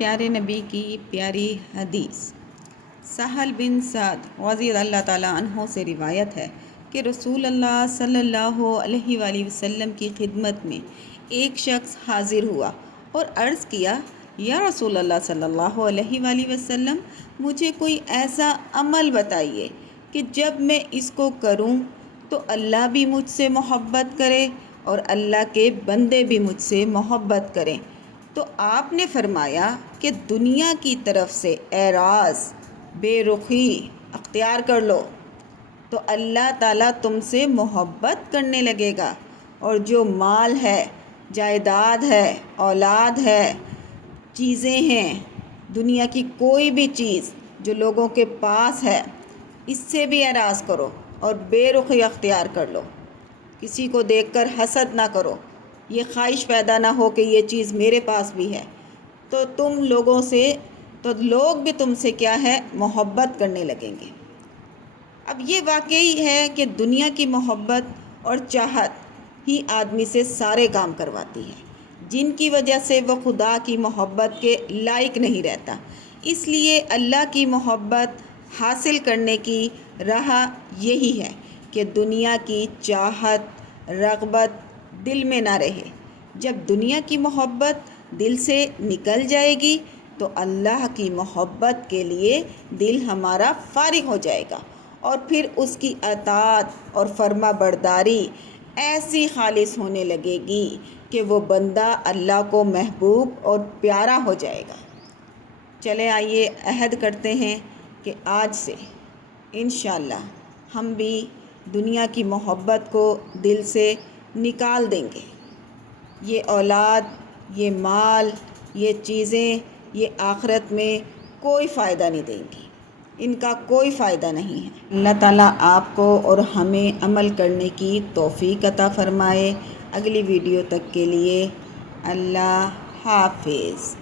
پیارے نبی کی پیاری حدیث سہل بن سعد رضی اللہ تعالیٰ عنہ سے روایت ہے کہ رسول اللہ صلی اللہ علیہ وآلہ وسلم کی خدمت میں ایک شخص حاضر ہوا اور عرض کیا، یا رسول اللہ صلی اللہ علیہ وآلہ وسلم، مجھے کوئی ایسا عمل بتائیے کہ جب میں اس کو کروں تو اللہ بھی مجھ سے محبت کرے اور اللہ کے بندے بھی مجھ سے محبت کریں۔ تو آپ نے فرمایا کہ دنیا کی طرف سے اعراض، بے رخی اختیار کر لو تو اللہ تعالیٰ تم سے محبت کرنے لگے گا، اور جو مال ہے، جائیداد ہے، اولاد ہے، چیزیں ہیں، دنیا کی کوئی بھی چیز جو لوگوں کے پاس ہے، اس سے بھی اعراض کرو اور بے رخی اختیار کر لو۔ کسی کو دیکھ کر حسد نہ کرو، یہ خواہش پیدا نہ ہو کہ یہ چیز میرے پاس بھی ہے، تو لوگ بھی تم سے کیا ہے، محبت کرنے لگیں گے۔ اب یہ واقعی ہے کہ دنیا کی محبت اور چاہت ہی آدمی سے سارے کام کرواتی ہے، جن کی وجہ سے وہ خدا کی محبت کے لائق نہیں رہتا۔ اس لیے اللہ کی محبت حاصل کرنے کی راہ یہی ہے کہ دنیا کی چاہت، رغبت دل میں نہ رہے۔ جب دنیا کی محبت دل سے نکل جائے گی تو اللہ کی محبت کے لیے دل ہمارا فارغ ہو جائے گا، اور پھر اس کی اطاعت اور فرما برداری ایسی خالص ہونے لگے گی کہ وہ بندہ اللہ کو محبوب اور پیارا ہو جائے گا۔ چلے آئیے عہد کرتے ہیں کہ آج سے انشاءاللہ ہم بھی دنیا کی محبت کو دل سے نکال دیں گے۔ یہ اولاد، یہ مال، یہ چیزیں، یہ آخرت میں کوئی فائدہ نہیں دیں گی، ان کا کوئی فائدہ نہیں ہے۔ اللہ تعالیٰ آپ کو اور ہمیں عمل کرنے کی توفیق عطا فرمائے۔ اگلی ویڈیو تک کے لیے اللہ حافظ۔